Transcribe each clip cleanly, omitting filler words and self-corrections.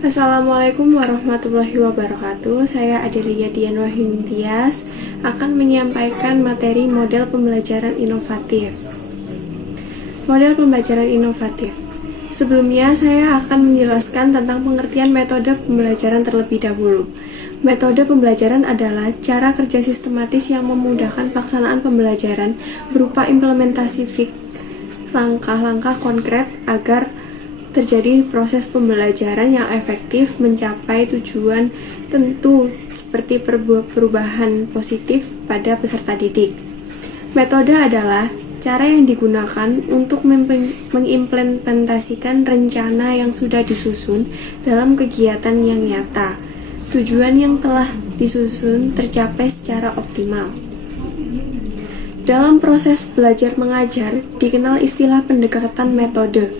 Assalamualaikum warahmatullahi wabarakatuh. Saya Adelia Dian Wahyu Tias akan menyampaikan materi model pembelajaran inovatif. Model pembelajaran inovatif. Sebelumnya saya akan menjelaskan tentang pengertian metode pembelajaran terlebih dahulu. Metode pembelajaran adalah cara kerja sistematis yang memudahkan pelaksanaan pembelajaran berupa implementasi langkah-langkah konkret agar terjadi proses pembelajaran yang efektif mencapai tujuan tentu seperti perubahan positif pada peserta didik. Metode adalah cara yang digunakan untuk mengimplementasikan rencana yang sudah disusun dalam kegiatan yang nyata. Tujuan yang telah disusun tercapai secara optimal. Dalam proses belajar mengajar dikenal istilah pendekatan metode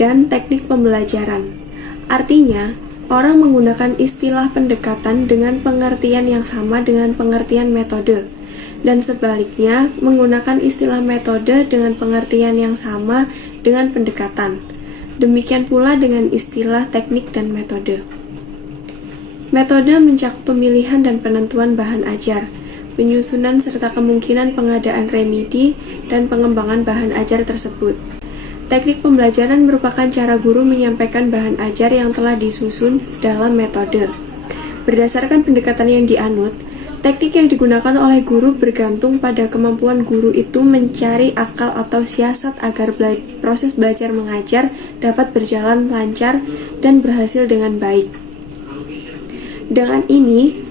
dan teknik pembelajaran. Artinya, orang menggunakan istilah pendekatan dengan pengertian yang sama dengan pengertian metode, dan sebaliknya menggunakan istilah metode dengan pengertian yang sama dengan pendekatan. Demikian pula dengan istilah teknik dan metode. Metode mencakup pemilihan dan penentuan bahan ajar, penyusunan serta kemungkinan pengadaan remedi dan pengembangan bahan ajar tersebut. Teknik pembelajaran merupakan cara guru menyampaikan bahan ajar yang telah disusun dalam metode. Berdasarkan pendekatan yang dianut, teknik yang digunakan oleh guru bergantung pada kemampuan guru itu mencari akal atau siasat agar proses belajar mengajar dapat berjalan lancar dan berhasil dengan baik. Dengan ini,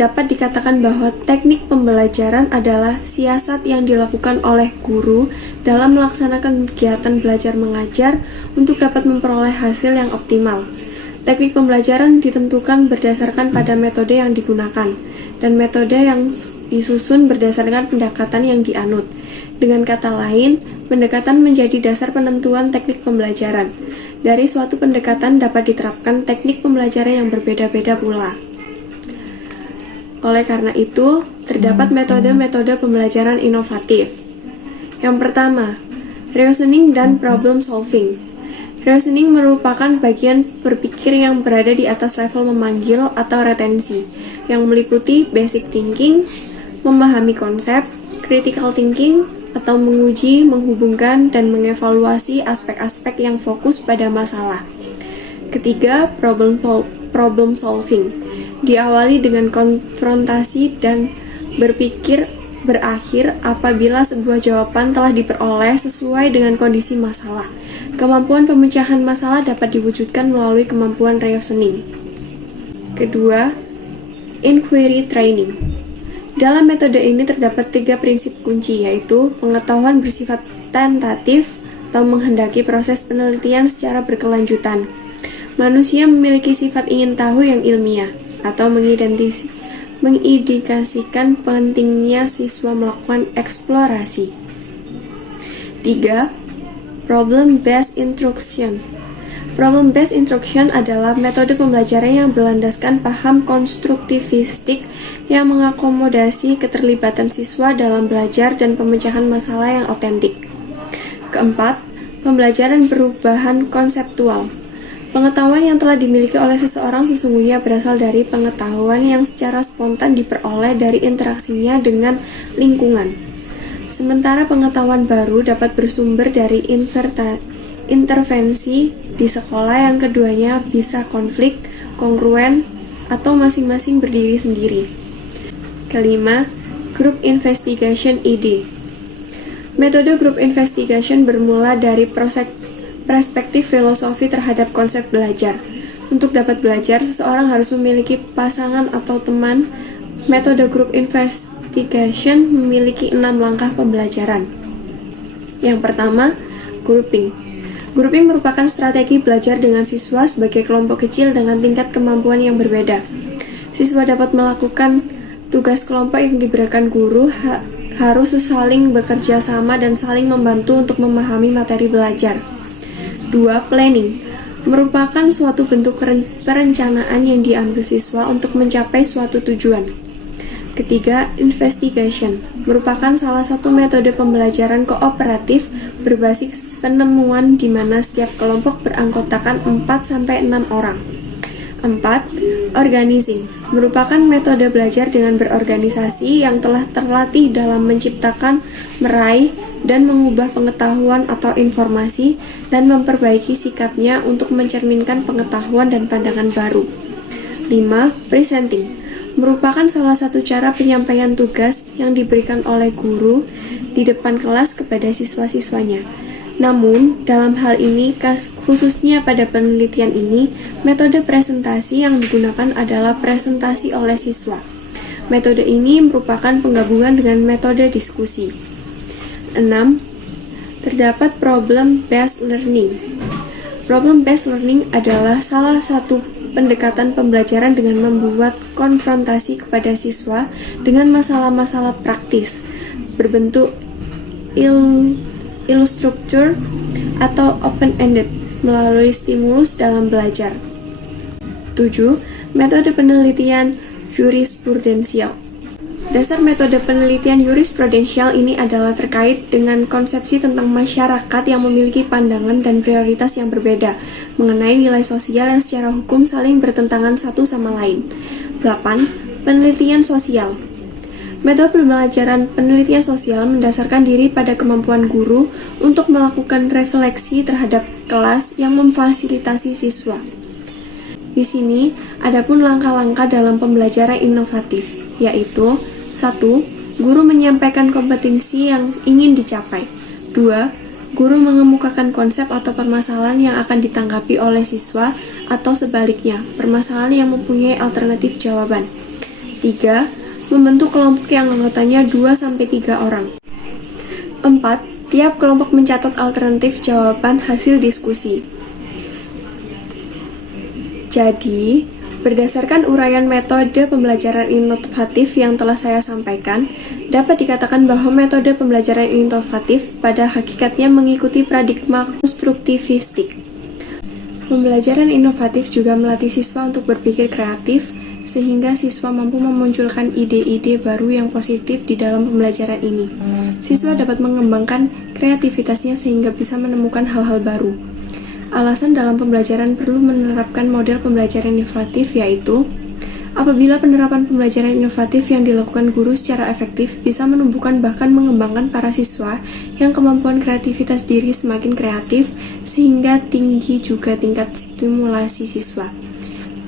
dapat dikatakan bahwa teknik pembelajaran adalah siasat yang dilakukan oleh guru dalam melaksanakan kegiatan belajar mengajar untuk dapat memperoleh hasil yang optimal. Teknik pembelajaran ditentukan berdasarkan pada metode yang digunakan, dan metode yang disusun berdasarkan pendekatan yang dianut. Dengan kata lain, pendekatan menjadi dasar penentuan teknik pembelajaran. Dari suatu pendekatan dapat diterapkan teknik pembelajaran yang berbeda-beda pula. Oleh karena itu, terdapat metode-metode pembelajaran inovatif. Yang pertama, reasoning dan problem solving. Reasoning merupakan bagian berpikir yang berada di atas level memanggil atau retensi, yang meliputi basic thinking, memahami konsep, critical thinking, atau menguji, menghubungkan, dan mengevaluasi aspek-aspek yang fokus pada masalah. Ketiga, problem solving. Diawali dengan konfrontasi dan berpikir berakhir apabila sebuah jawaban telah diperoleh sesuai dengan kondisi masalah. Kemampuan pemecahan masalah dapat diwujudkan melalui kemampuan reasoning. Kedua, inquiry training. Dalam metode ini terdapat 3 prinsip kunci, yaitu pengetahuan bersifat tentatif atau menghendaki proses penelitian secara berkelanjutan. Manusia memiliki sifat ingin tahu yang ilmiah, atau mengindikasikan pentingnya siswa melakukan eksplorasi. 3. Problem-based instruction. Problem-based instruction adalah metode pembelajaran yang berlandaskan paham konstruktivistik yang mengakomodasi keterlibatan siswa dalam belajar dan pemecahan masalah yang otentik. Keempat, pembelajaran perubahan konseptual. Pengetahuan yang telah dimiliki oleh seseorang sesungguhnya berasal dari pengetahuan yang secara spontan diperoleh dari interaksinya dengan lingkungan. Sementara pengetahuan baru dapat bersumber dari intervensi di sekolah yang keduanya bisa konflik, kongruen, atau masing-masing berdiri sendiri. Kelima, group investigation ide. Metode group investigation bermula dari perspektif filosofi terhadap konsep belajar. Untuk dapat belajar, seseorang harus memiliki pasangan atau teman. Metode group investigation memiliki 6 langkah pembelajaran. Yang pertama, grouping. Grouping merupakan strategi belajar dengan siswa sebagai kelompok kecil dengan tingkat kemampuan yang berbeda. Siswa dapat melakukan tugas kelompok yang diberikan guru harus saling bekerja sama dan saling membantu untuk memahami materi belajar. 2. Planning merupakan suatu bentuk perencanaan yang diambil siswa untuk mencapai suatu tujuan. Ketiga, investigation merupakan salah satu metode pembelajaran kooperatif berbasis penemuan di mana setiap kelompok beranggotakan 4-6 orang. 4. Organizing merupakan metode belajar dengan berorganisasi yang telah terlatih dalam menciptakan, meraih, dan mengubah pengetahuan atau informasi dan memperbaiki sikapnya untuk mencerminkan pengetahuan dan pandangan baru. 5. Presenting merupakan salah satu cara penyampaian tugas yang diberikan oleh guru di depan kelas kepada siswa-siswanya. Namun, dalam hal ini, khususnya pada penelitian ini, metode presentasi yang digunakan adalah presentasi oleh siswa. Metode ini merupakan penggabungan dengan metode diskusi. 6. Terdapat problem-based learning. Problem-based learning adalah salah satu pendekatan pembelajaran dengan membuat konfrontasi kepada siswa dengan masalah-masalah praktis berbentuk illustrator atau open-ended melalui stimulus dalam belajar. 7. Metode penelitian jurisprudensial. Dasar metode penelitian jurisprudensial ini adalah terkait dengan konsepsi tentang masyarakat yang memiliki pandangan dan prioritas yang berbeda mengenai nilai sosial yang secara hukum saling bertentangan satu sama lain. 8. Penelitian sosial. Metode pembelajaran penelitian sosial mendasarkan diri pada kemampuan guru untuk melakukan refleksi terhadap kelas yang memfasilitasi siswa. Di sini, adapun langkah-langkah dalam pembelajaran inovatif, yaitu 1. Guru menyampaikan kompetensi yang ingin dicapai. 2. Guru mengemukakan konsep atau permasalahan yang akan ditanggapi oleh siswa atau sebaliknya, permasalahan yang mempunyai alternatif jawaban. 3. Membentuk kelompok yang anggotanya 2-3 orang. 4. Tiap kelompok mencatat alternatif jawaban hasil diskusi. Jadi, berdasarkan uraian metode pembelajaran inovatif yang telah saya sampaikan, dapat dikatakan bahwa metode pembelajaran inovatif pada hakikatnya mengikuti paradigma konstruktivistik. Pembelajaran inovatif juga melatih siswa untuk berpikir kreatif, sehingga siswa mampu memunculkan ide-ide baru yang positif di dalam pembelajaran ini. Siswa dapat mengembangkan kreativitasnya sehingga bisa menemukan hal-hal baru. Alasan dalam pembelajaran perlu menerapkan model pembelajaran inovatif yaitu apabila penerapan pembelajaran inovatif yang dilakukan guru secara efektif bisa menumbuhkan bahkan mengembangkan para siswa yang kemampuan kreativitas diri semakin kreatif sehingga tinggi juga tingkat stimulasi siswa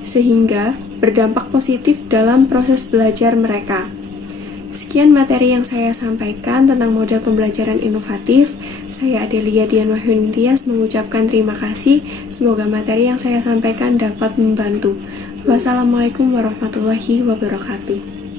sehingga berdampak positif dalam proses belajar mereka. Sekian materi yang saya sampaikan tentang model pembelajaran inovatif. Saya Adelia Dian Wahyunitias mengucapkan terima kasih. Semoga materi yang saya sampaikan dapat membantu. Wassalamualaikum warahmatullahi wabarakatuh.